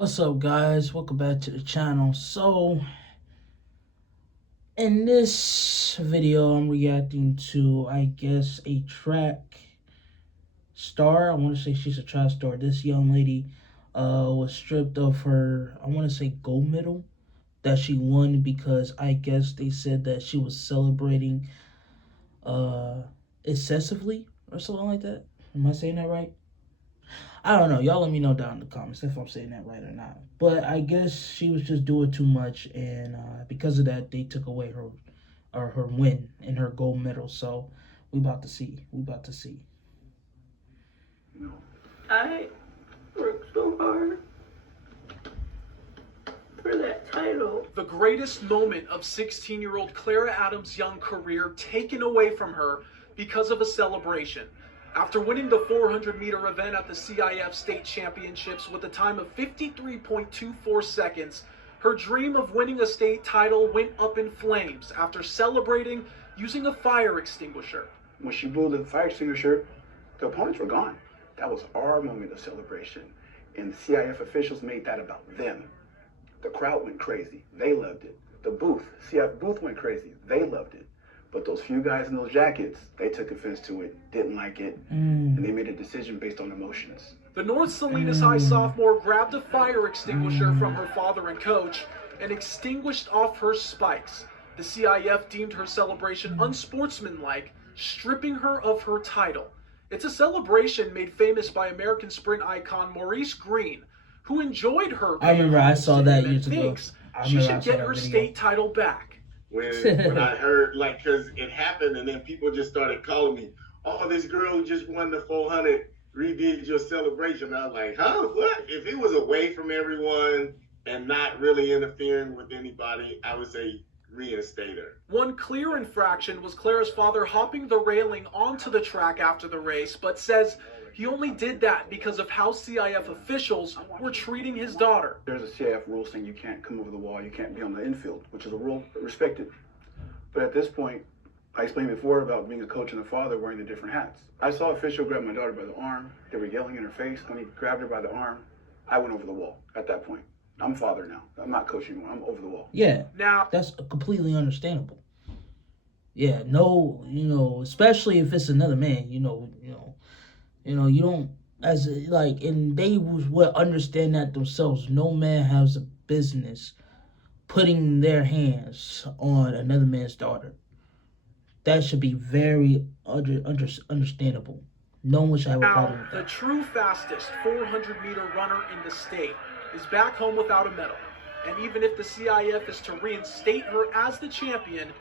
What's up, guys? Welcome back to the channel. So in this video, I'm reacting to, I guess, a track star. I want to say she's a track star. This young lady was stripped of her, I want to say, gold medal that she won because I guess they said that she was celebrating uh excessively or something like that. Am I saying that right? I don't know. Y'all let me know down in the comments if I'm saying that right or not. But I guess she was just doing too much, and because of that, they took away her win and her gold medal. So we about to see. We about to see. I worked so hard for that title. The greatest moment of 16-year-old Clara Adams' young career taken away from her because of a celebration. After winning the 400-meter event at the CIF State Championships with a time of 53.24 seconds, her dream of winning a state title went up in flames after celebrating using a fire extinguisher. When she blew the fire extinguisher, the opponents were gone. That was our moment of celebration. And the CIF officials made that about them. The crowd went crazy. They loved it. The CIF booth went crazy. They loved it. But those few guys in those jackets, they took offense to it, didn't like it, and they made a decision based on emotions. The North Salinas High sophomore grabbed a fire extinguisher from her father and coach and extinguished off her spikes. The CIF deemed her celebration unsportsmanlike, stripping her of her title. It's a celebration made famous by American sprint icon Maurice Green, who enjoyed her. I remember I saw that years ago. Thinks she should get her state title back. When I heard, because it happened, and then people just started calling me, oh, this girl just won the 400, redid your celebration. I was like, huh, what? If it was away from everyone and not really interfering with anybody, I would say reinstate her. One clear infraction was Clara's father hopping the railing onto the track after the race, but says he only did that because of how CIF officials were treating his daughter. There's a CIF rule saying you can't come over the wall, you can't be on the infield, which is a rule respected. But at this point, I explained before about being a coach and a father wearing the different hats. I saw an official grab my daughter by the arm. They were yelling in her face. When he grabbed her by the arm, I went over the wall at that point. I'm father now. I'm not coaching anymore. I'm over the wall. Yeah, now that's completely understandable. Yeah, no, especially if it's another man, you don't, and they would understand that themselves. No man has a business putting their hands on another man's daughter. That should be very understandable. No one should have a problem with the that. true fastest 400-meter runner in the state is back home without a medal. And even if the CIF is to reinstate her as the champion,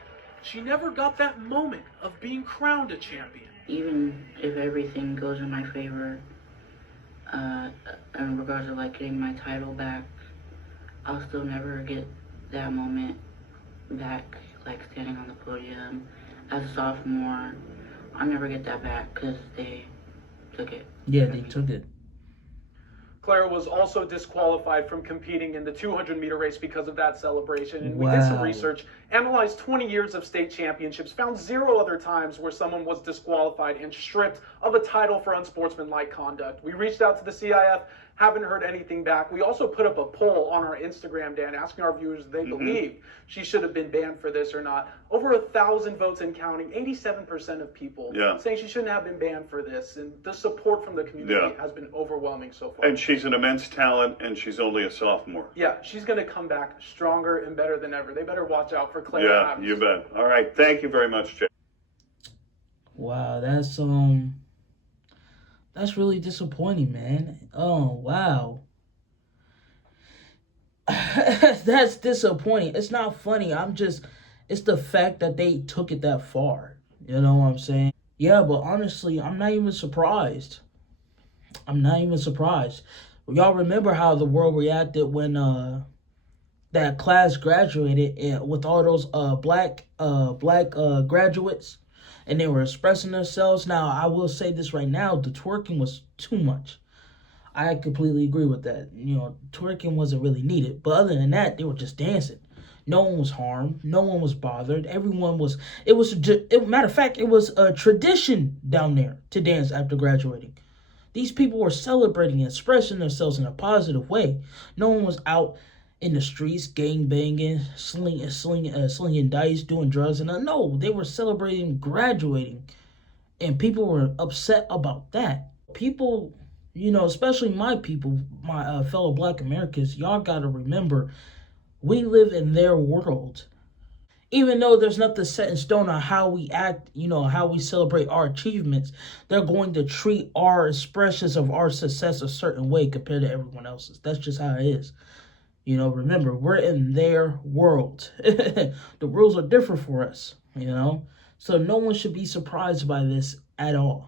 she never got that moment of being crowned a champion. Even if everything goes in my favor, in regards to getting my title back, I'll still never get that moment back, standing on the podium as a sophomore. I'll never get that back because they took it. Yeah, they took it. Clara was also disqualified from competing in the 200-meter race because of that celebration. And we did some research, analyzed 20 years of state championships, found 0 other times where someone was disqualified and stripped of a title for unsportsmanlike conduct. We reached out to the CIF, haven't heard anything back. We also put up a poll on our Instagram, Dan, asking our viewers if they believe she should have been banned for this or not. Over 1,000 votes and counting, 87% of people saying she shouldn't have been banned for this. And the support from the community has been overwhelming so far. And she's an immense talent, and she's only a sophomore. Yeah, she's going to come back stronger and better than ever. They better watch out for Clara Adams. Yeah, you bet. All right, thank you very much, Jay. Wow, that's really disappointing, man. Oh, wow. That's disappointing. It's not funny. It's the fact that they took it that far. You know what I'm saying? Yeah, but honestly, I'm not even surprised. Y'all remember how the world reacted when that class graduated with all those black graduates, and they were expressing themselves. Now, I will say this right now, the twerking was too much. I completely agree with that. Twerking wasn't really needed. But other than that, they were just dancing. No one was harmed. No one was bothered. Matter of fact, it was a tradition down there to dance after graduating. These people were celebrating and expressing themselves in a positive way. No one was out in the streets gang banging, slinging dice, doing drugs, and no, they were celebrating graduating, and people were upset about that. People, especially my people, my fellow Black Americans, y'all gotta remember, we live in their world. Even though there's nothing set in stone on how we act, how we celebrate our achievements, they're going to treat our expressions of our success a certain way compared to everyone else's. That's just how it is. Remember, we're in their world. The rules are different for us, So no one should be surprised by this at all.